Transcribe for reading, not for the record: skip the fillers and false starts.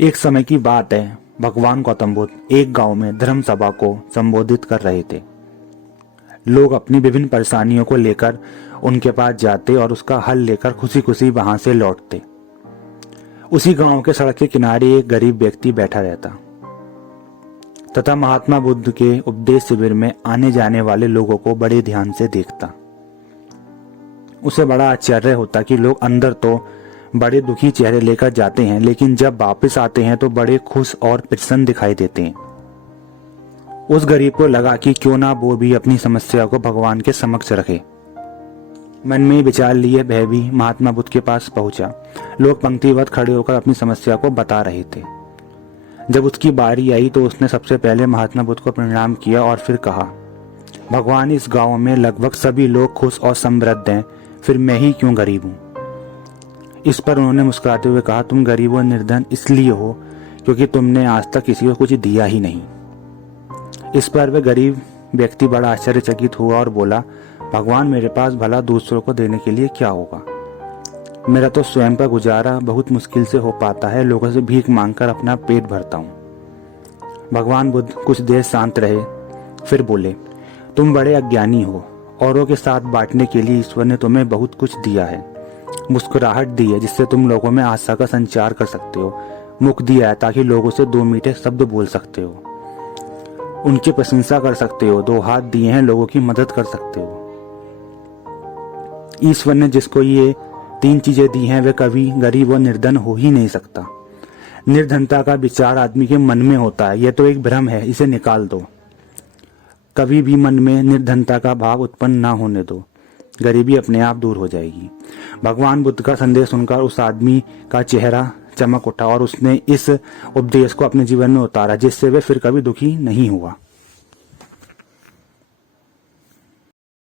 एक समय की बात है, भगवान गौतम बुद्ध एक गांव में धर्म सभा को संबोधित कर रहे थे। लोग अपनी विभिन्न परेशानियों को लेकर उनके पास जाते और उसका हल लेकर खुशी खुशी वहां से लौटते। उसी गांव के सड़क के किनारे एक गरीब व्यक्ति बैठा रहता तथा महात्मा बुद्ध के उपदेश शिविर में आने जाने वाले लोगों को बड़े ध्यान से देखता। उसे बड़ा आश्चर्य होता कि लोग अंदर तो बड़े दुखी चेहरे लेकर जाते हैं, लेकिन जब वापस आते हैं तो बड़े खुश और प्रसन्न दिखाई देते हैं। उस गरीब को लगा कि क्यों ना वो भी अपनी समस्या को भगवान के समक्ष रखे। मन में विचार लिए वह भी महात्मा बुद्ध के पास पहुंचा। लोग पंक्तिबद्ध खड़े होकर अपनी समस्या को बता रहे थे। जब उसकी बारी आई तो उसने सबसे पहले महात्मा बुद्ध को प्रणाम किया और फिर कहा, भगवान, इस गांव में लगभग सभी लोग खुश और समृद्ध हैं, फिर मैं ही क्यों गरीब हूं। इस पर उन्होंने मुस्कुराते हुए कहा, तुम गरीब और निर्धन इसलिए हो क्योंकि तुमने आज तक किसी को कुछ दिया ही नहीं। इस पर वह गरीब व्यक्ति बड़ा आश्चर्यचकित हुआ और बोला, भगवान, मेरे पास भला दूसरों को देने के लिए क्या होगा। मेरा तो स्वयं का गुजारा बहुत मुश्किल से हो पाता है, लोगों से भीख मांगकर अपना पेट भरता हूँ। भगवान बुद्ध कुछ देर शांत रहे, फिर बोले, तुम बड़े अज्ञानी हो। औरों के साथ बांटने के लिए ईश्वर ने तुम्हें बहुत कुछ दिया है। मुस्कुराहट दी है जिससे तुम लोगों में आशा का संचार कर सकते हो। मुख दिया है ताकि लोगों से दो मीठे शब्द बोल सकते हो, उनकी प्रशंसा कर सकते हो। दो हाथ दिए हैं, लोगों की मदद कर सकते हो। ईश्वर ने जिसको ये तीन चीजें दी हैं वह कभी गरीब और निर्धन हो ही नहीं सकता। निर्धनता का विचार आदमी के मन में होता है, यह तो एक भ्रम है, इसे निकाल दो। कभी भी मन में निर्धनता का भाव उत्पन्न ना होने दो, गरीबी अपने आप दूर हो जाएगी। भगवान बुद्ध का संदेश सुनकर उस आदमी का चेहरा चमक उठा और उसने इस उपदेश को अपने जीवन में उतारा, जिससे वह फिर कभी दुखी नहीं हुआ।